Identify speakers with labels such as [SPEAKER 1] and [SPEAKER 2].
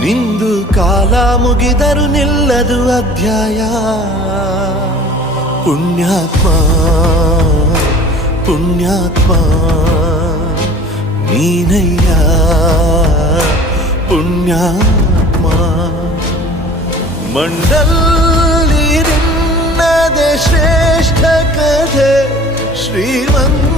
[SPEAKER 1] ನಿಂದು ಕಾಲ ಮುಗಿದರು ನಿಲ್ಲದು ಅಧ್ಯಾಯ. ಪುಣ್ಯಾತ್ಮ ಪುಣ್ಯಾತ್ಮ ನೀನಯ್ಯ. ಪುಣ್ಯಾತ್ಮ ಮಂಡಲ್ಲಿ ನಿನ್ನದೆ ಶ್ರೇಷ್ಠ ಕಥೆ ಶ್ರೀಮಂತ